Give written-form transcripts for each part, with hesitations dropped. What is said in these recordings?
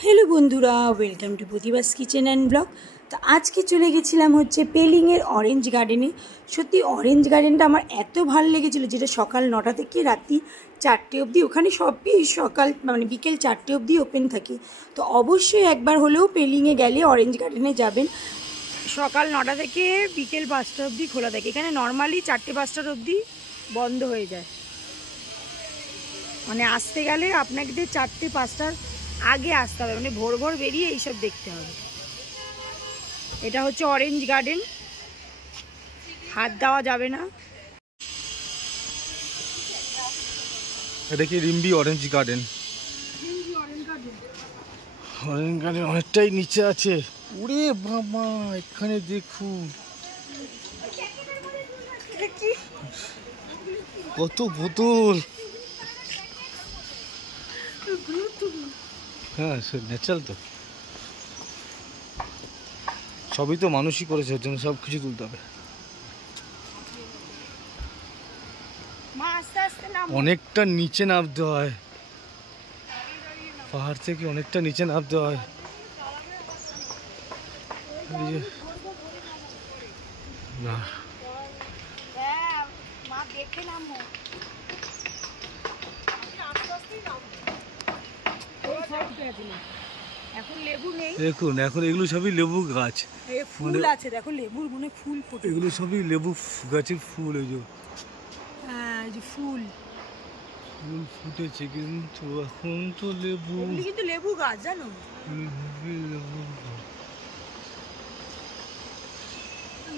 Hello बंधुरा welcome to Pratibha's kitchen and blog. तो आज के चले गेছিলাম হচ্ছে পেলিংয়ের অরেঞ্জ গার্ডেনে। সত্যি অরেঞ্জ গার্ডেনটা আমার এত ভালো লেগেছিল, যেটা সকাল 9টা থেকে রাত্রি 4টে অবধি, ওখানে সবই সকাল মানে বিকেল 4টে অবধি ওপেন থাকে। তো অবশ্যই একবার হলেও পেলিংয়ে গেলে অরেঞ্জ গার্ডেনে যাবেন। সকাল 9টা থেকে বিকেল 5টা অবধি খোলা থাকে। এখানে নর্মালি 4টে 5টার অবধি বন্ধ হয়ে যায়, মানে আসতে গেলে আপনাকে 4টে 5টার আগে আসতে হবে, মানে ভোর ভোর বেরিয়ে এইসব দেখতে হবে। এটা হচ্ছে অরেঞ্জ গার্ডেন, হাত দেওয়া যাবে না। এটা কি Rimbi orange garden? Orange garden অনেকটাই নিচে আছে। ওরে বাবা, এখানে দেখুন কত বোতল। হ্যাঁ, সে ন্যাচারাল তো, সবই তো মানুষই করেছে, ওর জন্য সব কিছু তুলতে হবে। অনেকটা নিচে নামতে হয়, পাহাড় থেকে অনেকটা নিচে নামতে হয়। না এখন লেবু নেই, দেখুন এখন এগুলো সবই লেবু গাছ, ফুল আছে দেখো, লেবুর মনে ফুল ফুটে, এগুলো সবই লেবু গাছের ফুল। এই যে হ্যাঁ, এই যে ফুল ফুটেছে, কিন্তু এখন তো লেবু, কিন্তু লেবু গাছ জানো,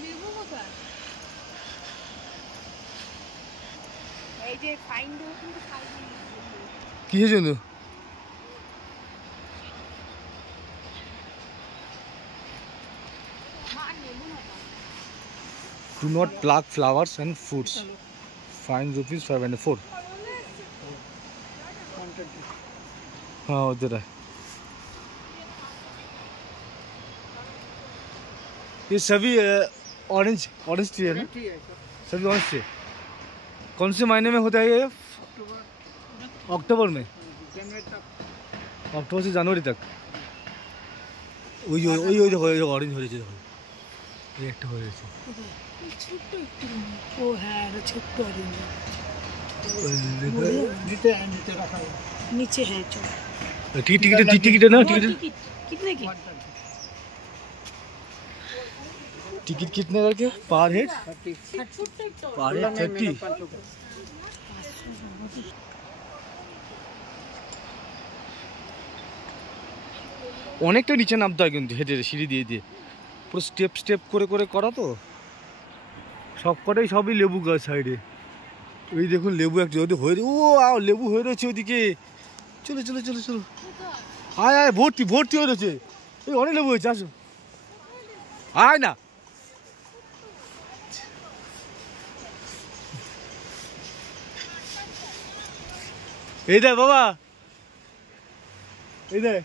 লেবু কোথায়? এই যে ফাইন দেবো কিন্তু কিসের জন্য? Do not pluck flowers and fruits. Fine rupees 504. हाँ उधर है। ये सभी ऑरेंज ट्री है ना? सभी ऑरेंज ट्री। कौन से महीने में होता है ये? अक्टूबर में, अक्टूबर से जनवरी तक। वही ऑरेंज हो रही है, ये एक हो रही है। ओ है ছোট্ট অরেঞ্জ नीचे है। चलो टिकट है ना? कितने की टिकट कितने करके पर हेड? पर हेड 30। অনেকটা নিচে নামতে হয় কিন্তু হেঁটে সিঁড়ি দিয়ে দিয়ে, পুরো স্টেপ স্টেপ করে করে করা তো। সবকটাই সবই লেবু গাছ সাইডে। ওই দেখুন লেবু একটা হয়ে, ও লেবু হয়ে রয়েছে ওইদিকে। চলো চলো চলো চলো, আয় আয়, ভর্তি ভর্তি হয়ে রয়েছে। ওই অনেক লেবু হয়েছে, আসো আয় না। এই দেখ বাবা, এই দেখ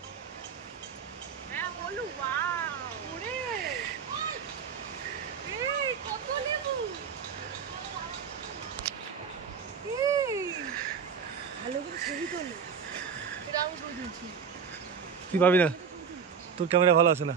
তুই পাবি না, তোর ক্যামেরা ভালো আছে না।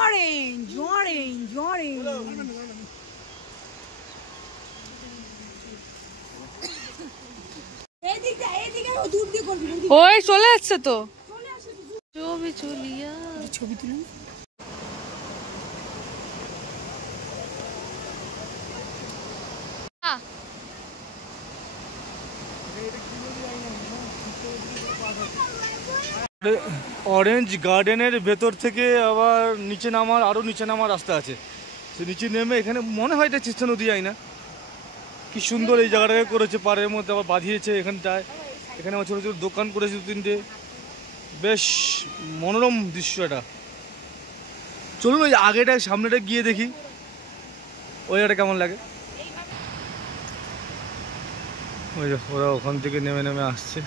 অরেঞ্জ অরেঞ্জ অরেঞ্জ ওই চলে যাচ্ছে তো, ছবি চলিয়া ছবি তুলুন। অরেঞ্জ গার্ডেনের ভেতর থেকে আবার নিচে নামার, আরও নিচে নামার রাস্তা আছে। সে নিচে নেমে এখানে মনে হয় এটা তিস্তা নদী, যায় না? কি সুন্দর এই জায়গাটাকে করেছে, পাড়ের মধ্যে আবার বাঁধিয়েছে এখানটায়। এখানে আমার ছোটো ছোটো দোকান করেছে 2-3টে, বেশ মনোরম দৃশ্য এটা। চলুন ওই আগেটা সামনেটা গিয়ে দেখি ওই একটা কেমন লাগে। ওই যে ওরা ওখান থেকে নেমে নেমে আসছে।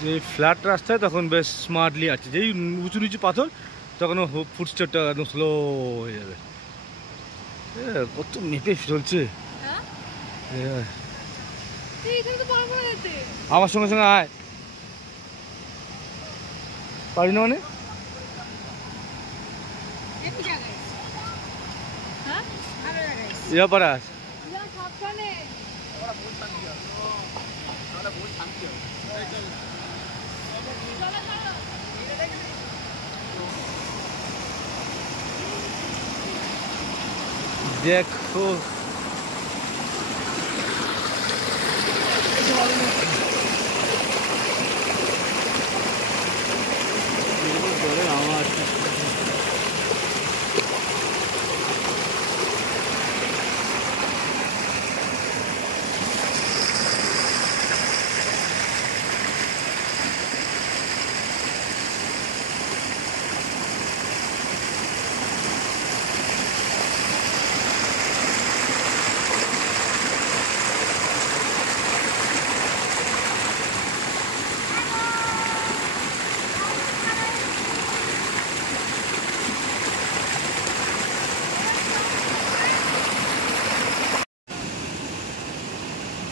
যে ফ্ল্যাট রাস্তায় তখন বেশ স্মার্টলি আছে, যেই উঁচু নিচু পাথর তখন ফুটস্টেপটা একদম স্লো হয়ে যাবে। কত মেপে চলছে। আমার সঙ্গে সঙ্গে আয়, পারি না মানে ব্যাপারে আছে। দেখো জলের আওয়াজ।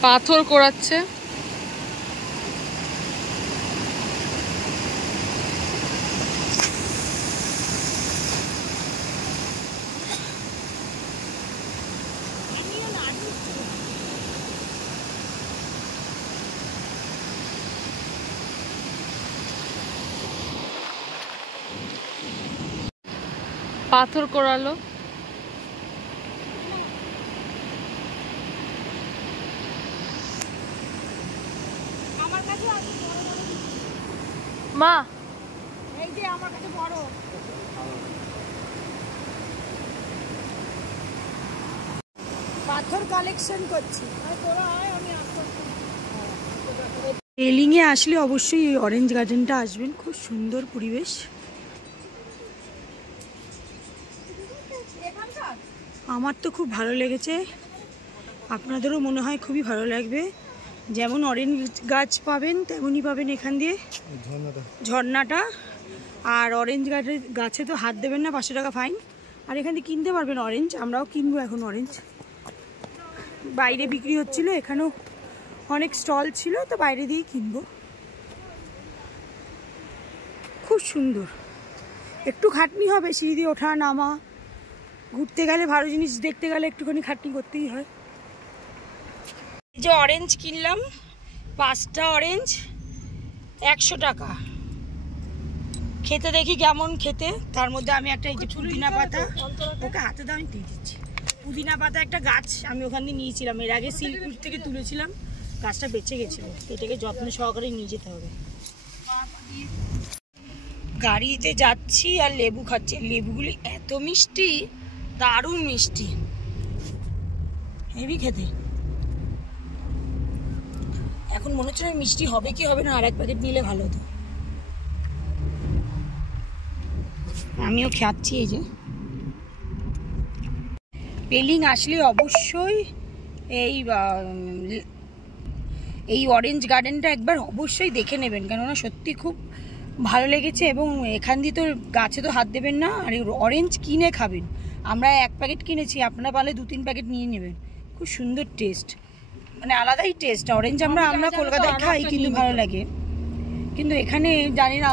পাথর কোড়াচ্ছে। পাথর কোড়ালো। মা এই যে আমার কাছে বড় পাথর কালেকশন করছি। রেলিংয়ে আসলে অবশ্যই এই অরেঞ্জ গার্ডেনটা আসবেন, খুব সুন্দর পরিবেশ। আমার তো খুব ভালো লেগেছে, আপনাদেরও মনে হয় খুবই ভালো লাগবে। যেমন অরেঞ্জ গাছ পাবেন তেমনই পাবেন এখান দিয়ে ঝর্ণাটা। আর অরেঞ্জ গাছে তো হাত দেবেন না, 500 টাকা ফাইন। আর এখান থেকে কিনতে পারবেন অরেঞ্জ, আমরাও কিনবো এখন অরেঞ্জ। বাইরে বিক্রি হচ্ছিল, এখানেও অনেক স্টল ছিল, তো বাইরে দিয়েই কিনবো। খুব সুন্দর, একটু খাটনি হবে, সিঁড়ি দিয়ে ওঠা নামা। ঘুরতে গেলে ভালো জিনিস দেখতে গেলে একটুখানি খাটনি করতেই হয়। এই যে অরেঞ্জ কিনলাম, 5টা অরেঞ্জ 100 টাকা। খেতে দেখি কেমন খেতে। তার মধ্যে আমি একটা এই যে পুদিনা পাতা, ওকে হাতে দাও আমি দিয়ে দিচ্ছি। পুদিনা পাতা একটা গাছ আমি ওখান দিয়ে নিয়েছিলাম, এর আগে সিল্কপুর থেকে তুলেছিলাম, গাছটা বেঁচে গেছিলো। এটাকে যত্ন সহকারে নিয়ে যেতে হবে। গাড়িতে যাচ্ছি আর লেবু খাচ্ছি, লেবুগুলি এত মিষ্টি, দারুণ মিষ্টি, হেভি খেতে। এখন মনে হচ্ছে না মিষ্টি হবে কি হবে না, আর এক প্যাকেট নিলে ভালো হতো। আমিও খাচ্ছি। এই যে পেলিং আসলে অবশ্যই এই অরেঞ্জ গার্ডেনটা একবার অবশ্যই দেখে নেবেন, কেননা সত্যি খুব ভালো লেগেছে। এবং এখান দিয়ে তো গাছে তো হাত দেবেন না, আর অরেঞ্জ কিনে খাবেন। আমরা 1 প্যাকেট কিনেছি, আপনারা পারলে 2-3 প্যাকেট নিয়ে নেবেন। খুব সুন্দর টেস্ট, মানে আলাদাই টেস্ট। অরেঞ্জ আমরা কলকাতায় খাই কিন্তু ভালো লাগে, কিন্তু এখানে জানি না,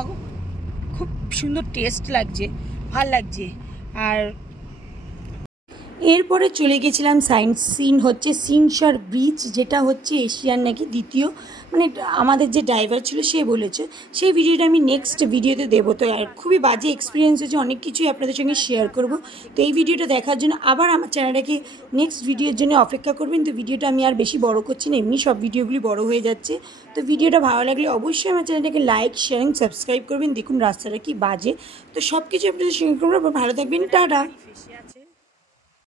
খুব সুন্দর টেস্ট লাগছে, ভাল লাগছে। আর এরপরে চলে গেছিলাম সায়েন্স সিন হচ্ছে সিংসার ব্রিজ, যেটা হচ্ছে এশিয়ার নাকি দ্বিতীয়, মানে আমাদের যে ড্রাইভার ছিল সে বলেছে। সেই ভিডিওটা আমি নেক্সট ভিডিওতে দেবো। তো আর খুবই বাজে এক্সপিরিয়েন্স হয়েছে, অনেক কিছুই আপনাদের সঙ্গে শেয়ার করব। তো এই ভিডিওটা দেখার জন্য আবার আমার চ্যানেলটাকে নেক্সট ভিডিওর জন্য অপেক্ষা করবেন। তো ভিডিওটা আমি আর বেশি বড় করছি না, এমনি সব ভিডিওগুলি বড় হয়ে যাচ্ছে। তো ভিডিওটা ভালো লাগলে অবশ্যই আমার চ্যানেলটাকে লাইক শেয়ার এবং সাবস্ক্রাইব করবেন। দেখুন রাস্তাটা কি বাজে, তো সব কিছু আপনাদের সঙ্গে করবো। ভালো থাকবেন, টাটা।